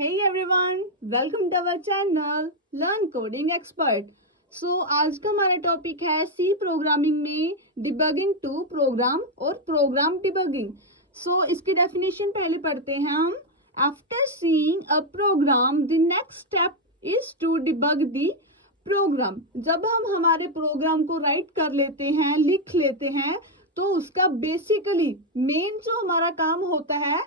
Hey everyone, welcome to our channel Learn Coding Expert. आज का हमारा टॉपिक है सी प्रोग्रामिंग में डिबगिंग टू प्रोग्राम और प्रोग्राम डिबगिंग. इसकी डेफिनेशन पहले पढ़ते हैं हम. After seeing a program the next step is to debug the program. जब हम हमारे प्रोग्राम को राइट कर लेते हैं, लिख लेते हैं, तो उसका बेसिकली मेन जो हमारा काम होता है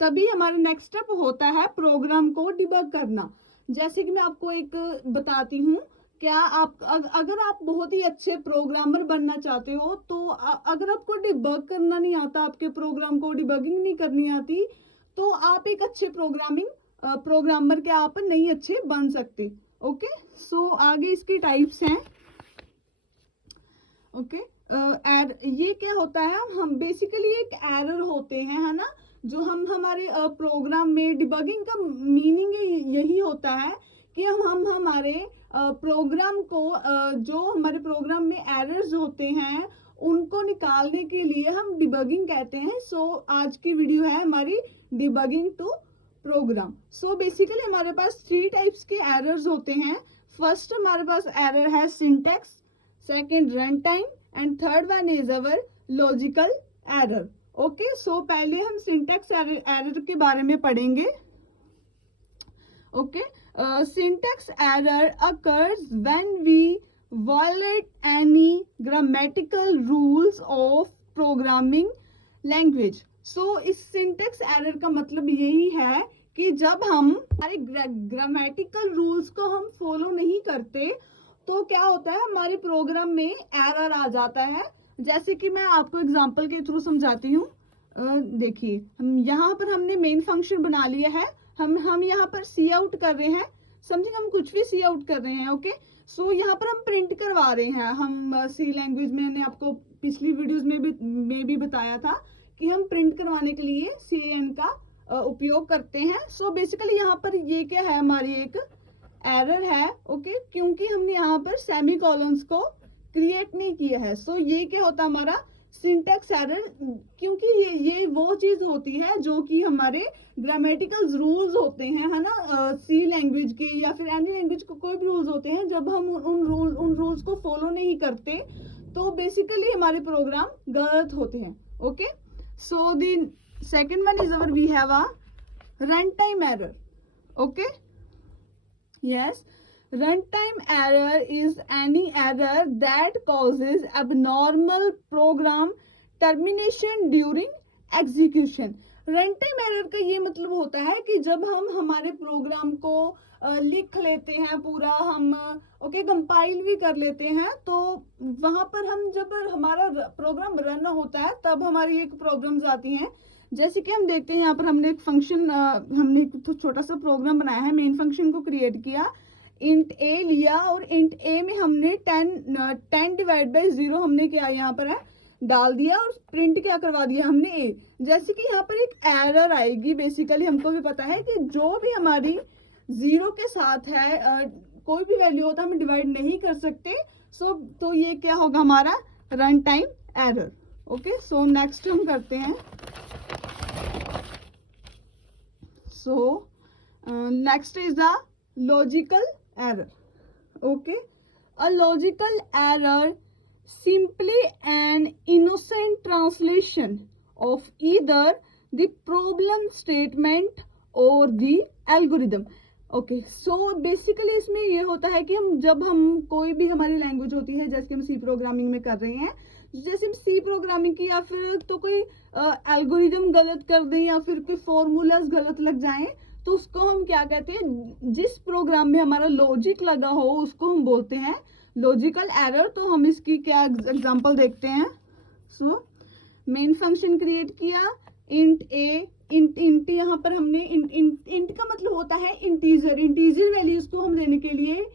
तभी हमारा नेक्स्ट स्टेप होता है प्रोग्राम को डिबग करना. जैसे कि मैं आपको एक बताती हूँ. क्या आप अगर आप बहुत ही अच्छे प्रोग्रामर बनना चाहते हो तो अगर आपको डिबग करना नहीं आता, आपके प्रोग्राम को डिबगिंग नहीं करनी आती, तो आप एक अच्छे प्रोग्रामर के आप नहीं अच्छे बन सकते. ओके, आगे इसकी टाइप्स हैं. ओके, ये क्या होता है, हम बेसिकली एक एरर होते हैं, है ना, जो हम हमारे प्रोग्राम में. डिबगिंग का मीनिंग यही होता है कि हम हमारे प्रोग्राम को जो हमारे प्रोग्राम में एरर्स होते हैं उनको निकालने के लिए हम डिबगिंग कहते हैं. आज की वीडियो है हमारी डिबगिंग टू प्रोग्राम. बेसिकली हमारे पास 3 टाइप्स के एरर्स होते हैं. फर्स्ट हमारे पास एरर है syntax, second run time and third one is our logical error. Okay, पहले हम सिंटैक्स एरर के बारे में पढ़ेंगे. Okay, syntax error occurs when we violate any grammatical rules of programming language. इस सिंटैक्स एरर का मतलब यही है कि जब हम हमारे ग्रामेटिकल रूल्स को हम फॉलो नहीं करते तो क्या होता है, हमारे प्रोग्राम में एरर आ जाता है. जैसे कि मैं आपको एग्जांपल के थ्रू समझाती हूँ. देखिए, हम यहाँ पर हमने मेन फंक्शन बना लिया है. हम यहाँ पर सी आउट कर रहे हैं. समथिंग हम कुछ भी सी आउट कर रहे हैं. ओके, यहाँ पर हम प्रिंट करवा रहे हैं. हम सी लैंग्वेज में, मैंने आपको पिछली वीडियोस में भी बताया था कि हम प्रिंट करवाने के लिए CN का उपयोग करते हैं. बेसिकली यहाँ पर ये क्या है, हमारी एक एरर है. ओके, क्योंकि हमने यहाँ पर सेमी कॉलन्स को क्रिएट नहीं किया है. ये क्या होता है हमारा सिंटैक्स एरर, क्योंकि ये वो चीज होती है जो कि हमारे ग्रामेटिकल रूल्स होते हैं, है ना, सी लैंग्वेज के या फिर एनी लैंग्वेज को कोई भी रूल्स होते हैं. जब हम उन रूल्स को फॉलो नहीं करते तो बेसिकली हमारे प्रोग्राम गलत होते हैं. Okay, the second one is our we have a run time error. Okay, yes, runtime error is any error that causes abnormal program termination during execution. runtime error का ये मतलब होता है कि जब हम हमारे प्रोग्राम को लिख लेते हैं पूरा, हम कंपाइल भी कर लेते हैं, तो वहां पर हम जब हमारा प्रोग्राम रन होता है तब हमारी एक प्रॉब्लम्स आती हैं. जैसे कि हम देखते हैं यहाँ पर हमने एक फंक्शन, हमने एक छोटा सा प्रोग्राम बनाया है. मेन फंक्शन को क्रिएट किया, इंट ए लिया और इंट ए में हमने 10 डिवाइड बाई 0 हमने क्या यहाँ पर है डाल दिया और प्रिंट क्या करवा दिया हमने ए. जैसे कि यहाँ पर एक एरर आएगी. बेसिकली हमको भी पता है कि जो भी हमारी 0 के साथ है, कोई भी वैल्यू होता है, हम डिवाइड नहीं कर सकते. तो ये क्या होगा, हमारा run time error. Okay, next हम करते हैं. Next is the logical error. Okay, a logical error simply an innocent translation of either the problem statement or the algorithm. Okay, basically इसमें ये होता है कि जब हम कोई भी हमारी लैंग्वेज होती है, जैसे कि हम सी प्रोग्रामिंग में कर रहे हैं, जैसे हम सी प्रोग्रामिंग की या फिर तो कोई एल्गोरिदम गलत कर दें या फिर कोई फॉर्मूलाज गलत लग जाएं, तो उसको हम क्या कहते हैं, जिस प्रोग्राम में हमारा लॉजिक लगा हो उसको हम बोलते हैं लॉजिकल एरर. तो हम इसकी क्या एग्जांपल देखते हैं. मेन फंक्शन क्रिएट किया, इंट ए, इंट यहाँ पर हमने इंट का मतलब होता है इंटीजर वैल्यूज को हम देने के लिए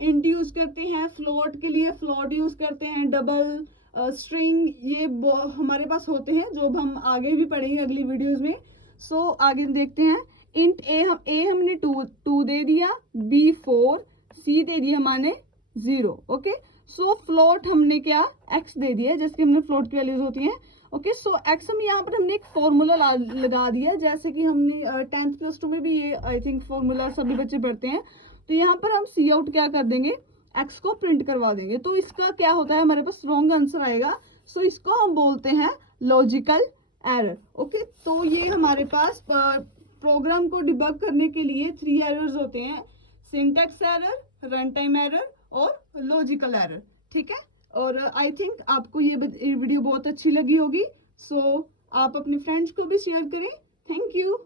इंट यूज करते हैं. फ्लोट के लिए फ्लोट यूज करते हैं. डबल स्ट्रिंग ये हमारे पास होते हैं, जो हम आगे भी पढ़ेंगे अगली वीडियोस में. आगे देखते हैं. इंट ए हमने 2 दे दिया, बी 4, सी दे दिया हमने 0. ओके, फ्लोट हमने क्या x दे दिया, जैसे कि हमने फ्लोट की वैल्यूज होती हैं. ओके, सो एक्स हम यहाँ पर हमने एक फॉर्मूला लगा दिया, जैसे कि हमने 10th प्लस 2 में भी ये आई थिंक फॉर्मूला सभी बच्चे पढ़ते हैं। तो यहाँ पर हम सी आउट क्या कर देंगे, एक्स को प्रिंट करवा देंगे, तो इसका क्या होता है, हमारे पास रॉन्ग आंसर आएगा। सो इसको हम बोलते हैं लॉजिकल एरर। ओके, तो ये हमारे पास प्रोग्राम को डिबग करने के लिए 3 एरर्स होते हैं, syntax error, run time error और लॉजिकल एरर। ठीक है, और आई थिंक आपको ये वीडियो बहुत अच्छी लगी होगी। सो आप अपने फ्रेंड्स को भी शेयर करें। Thank you.